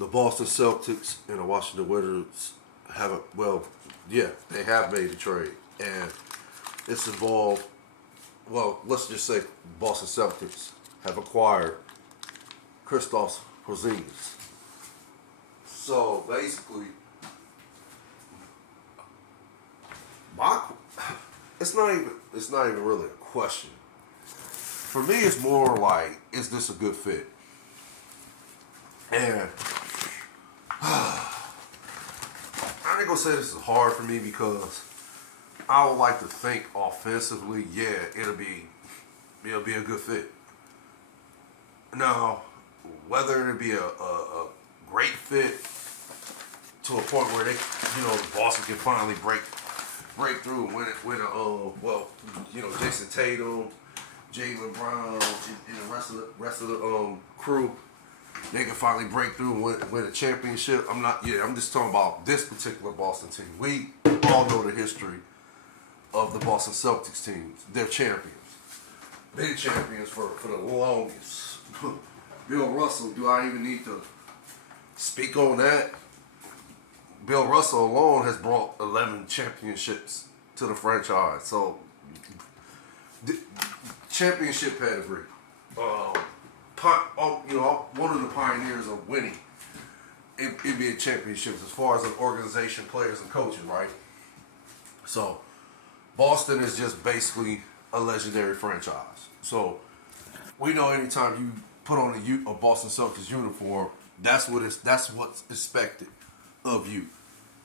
the Boston Celtics and the Washington Wizards they have made a trade. And it's involved, let's just say Boston Celtics have acquired Kristaps Porzingis. So basically, it's not even really a question. For me, it's more like, is this a good fit? And I ain't gonna say this is hard for me because I would like to think offensively, it'll be a good fit. Now, whether it'll be a great fit to a point where Boston can finally break through and win Jason Tatum, Jaylen Brown, and the rest of the crew, they can finally break through and win a championship. I'm just talking about this particular Boston team. We all know the history of the Boston Celtics teams. They're champions. Been champions for the longest. Bill Russell, do I even need to speak on that? Bill Russell alone has brought 11 championships to the franchise. So, championship pedigree. One of the pioneers of winning NBA championships as far as an organization, players, and coaching, right? So, Boston is just basically a legendary franchise. So, we know anytime you put on a Boston Celtics uniform, that's what's expected of you,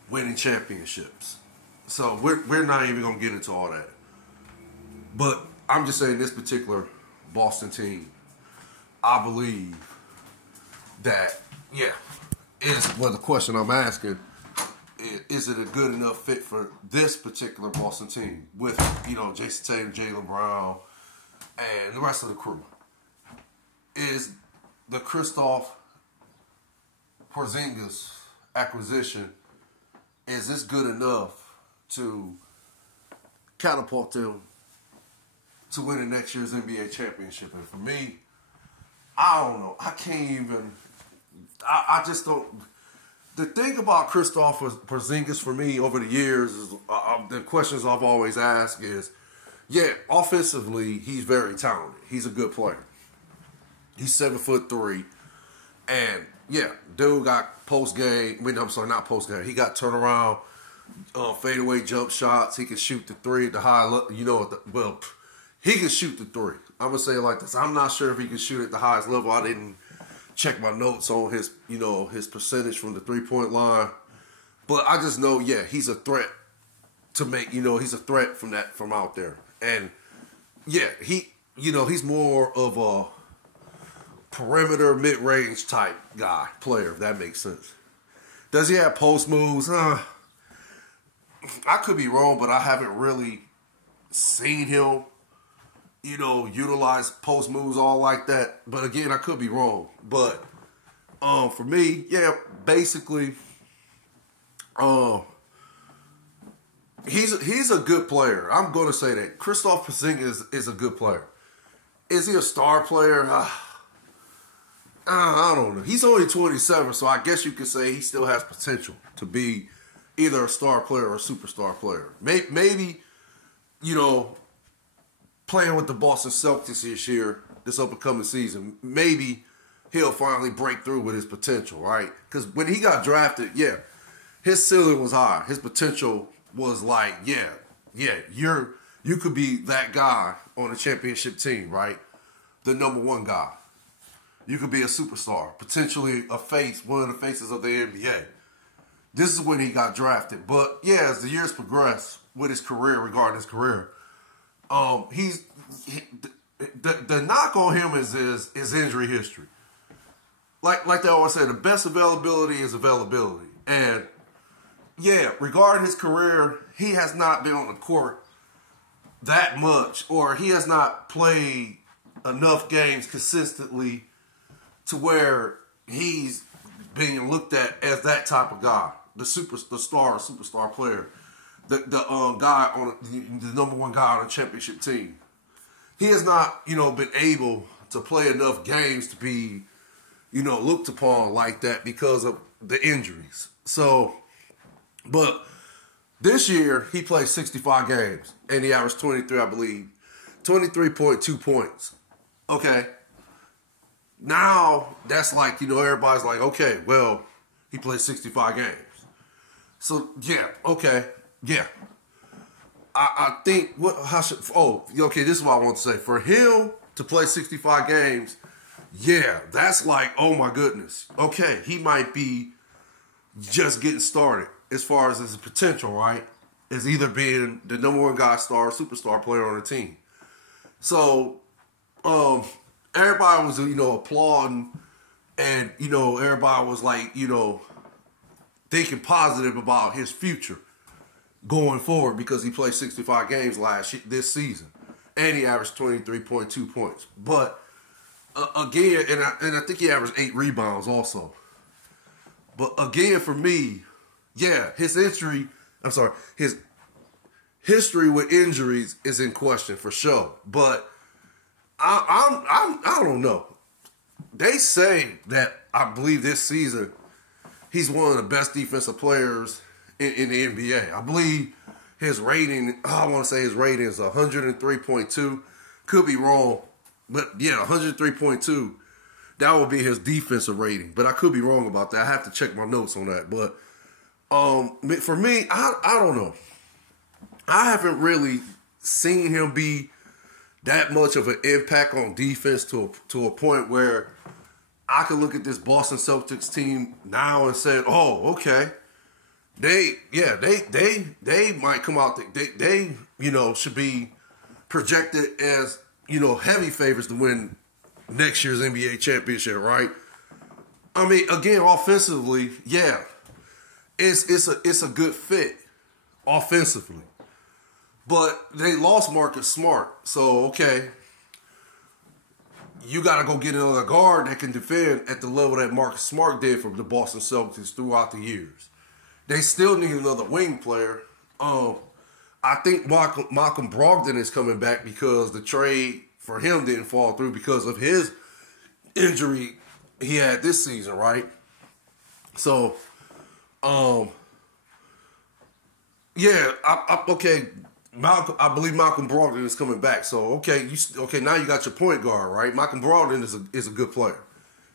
winning championships. So we're not even gonna get into all that. But I'm just saying, this particular Boston team, I believe that the question I'm asking is it a good enough fit for this particular Boston team with Jason Tatum, Jaylen Brown, and the rest of the crew? Is the Kristaps Porzingis acquisition, is this good enough to catapult them to winning next year's NBA championship? And for me, I don't know. I can't even. I just don't. The thing about Kristaps Porzingis for me over the years is the questions I've always asked is, offensively he's very talented. He's a good player. He's 7'3", and dude got post game. Not post game. He got turnaround, fadeaway jump shots. He can shoot the three at the high level. He can shoot the three. I'm gonna say it like this. I'm not sure if he can shoot at the highest level. I didn't check my notes on his percentage from the 3-point line, but I just know he's a threat to make. He's a threat from out there, and he's more of a perimeter, mid-range type player, if that makes sense. Does he have post moves? I could be wrong, but I haven't really seen him, utilize post moves all like that. But again, I could be wrong. But for me, basically, he's a good player. I'm going to say that. Kristaps Porzingis is a good player. Is he a star player? I don't know. He's only 27, so I guess you could say he still has potential to be either a star player or a superstar player. Maybe, playing with the Boston Celtics this up-and-coming season, maybe he'll finally break through with his potential, right? Because when he got drafted, his ceiling was high. His potential was like, you could be that guy on a championship team, right? The number one guy. You could be a superstar, potentially one of the faces of the NBA. This is when he got drafted. But as the years progress with his career, regarding his career, the knock on him is his injury history. Like they always say, the best availability is availability. And regarding his career, he has not been on the court that much, or he has not played enough games consistently to where he's being looked at as that type of guy, the superstar player, the guy on the number one guy on a championship team. He has not, been able to play enough games to be, looked upon like that because of the injuries. So, but this year he played 65 games and he averaged 23, I believe, 23.2 points. Okay. Now that's like, everybody's like, okay, well, he played 65 games. So yeah, okay, yeah. I think okay, this is what I want to say. For him to play 65 games, yeah, that's like, oh my goodness. Okay, he might be just getting started as far as his potential, right? As either being the number one guy star, superstar player on the team. So, everybody was, applauding and, everybody was like, thinking positive about his future going forward because he played 65 games this season. And he averaged 23.2 points. But, again, and I think he averaged 8 rebounds also. But, again, for me, yeah, his history with injuries is in question for sure. But I don't know. They say that I believe this season he's one of the best defensive players in the NBA. I believe his rating, I want to say his rating is 103.2. Could be wrong, but yeah, 103.2. That would be his defensive rating. But I could be wrong about that. I have to check my notes on that. But for me, I don't know. I haven't really seen him be that much of an impact on defense to a point where I could look at this Boston Celtics team now and say, oh, okay. They might come out. They should be projected as, heavy favorites to win next year's NBA championship, right? I mean, again, offensively, yeah, it's a good fit offensively. But they lost Marcus Smart. So, okay, you got to go get another guard that can defend at the level that Marcus Smart did for the Boston Celtics throughout the years. They still need another wing player. I think Malcolm Brogdon is coming back because the trade for him didn't fall through because of his injury he had this season, right? So, yeah, okay. I believe Malcolm Brogdon is coming back. So okay, now you got your point guard, right? Malcolm Brogdon is a good player.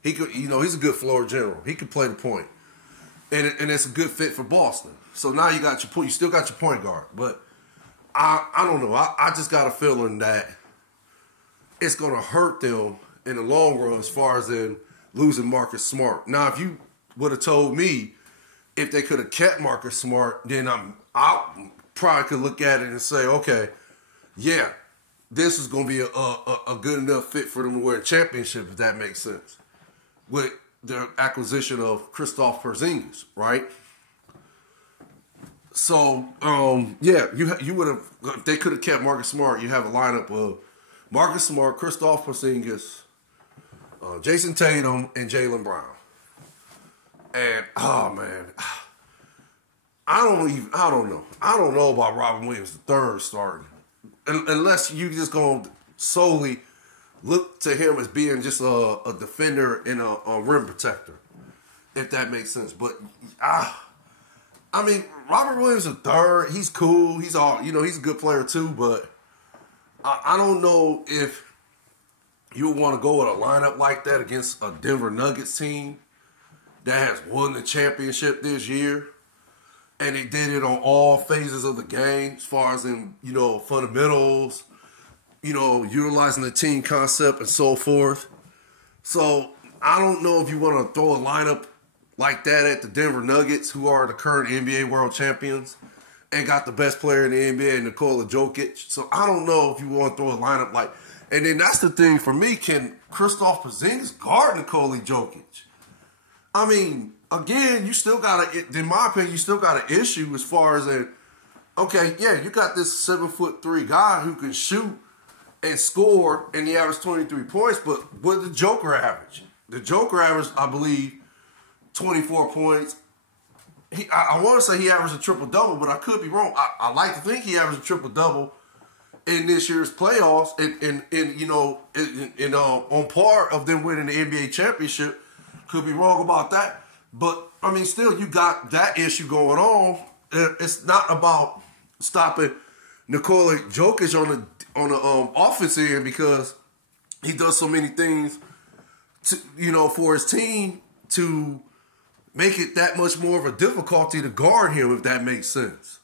He could, he's a good floor general. He could play the point, and it's a good fit for Boston. So now you still got your point guard. But I don't know. I just got a feeling that it's gonna hurt them in the long run as far as in losing Marcus Smart. Now, if you would have told me if they could have kept Marcus Smart, then I probably could look at it and say, okay, yeah, this is going to be a good enough fit for them to win a championship, if that makes sense. With the acquisition of Kristaps Porzingis, right? So, yeah, you would have, if they could have kept Marcus Smart, you have a lineup of Marcus Smart, Kristaps Porzingis, Jason Tatum, and Jaylen Brown. And, oh, man, I don't know. I don't know about Robin Williams III starting. Unless you just going to solely look to him as being just a defender and a rim protector. If that makes sense. But, I mean, Robert Williams III, he's cool. He's he's a good player too. But I don't know if you would want to go with a lineup like that against a Denver Nuggets team that has won the championship this year. And they did it on all phases of the game, as far as in, fundamentals, utilizing the team concept and so forth. So I don't know if you want to throw a lineup like that at the Denver Nuggets, who are the current NBA world champions and got the best player in the NBA, Nikola Jokic. So I don't know if you want to throw a lineup like, and then that's the thing for me, can Kristaps Porzingis guard Nikola Jokic? I mean, again, you still got in my opinion, you still got an issue as far as okay, yeah, you got this 7'3" guy who can shoot and score, and he averaged 23 points, but what did the Joker average? The Joker averaged, I believe, 24 points. I want to say he averaged a triple-double, but I could be wrong. I like to think he averaged a triple-double in this year's playoffs, and on par of them winning the NBA championship. Could be wrong about that. But, I mean, still, you got that issue going on. It's not about stopping Nikola Jokic on the offensive end because he does so many things, for his team to make it that much more of a difficulty to guard him, if that makes sense.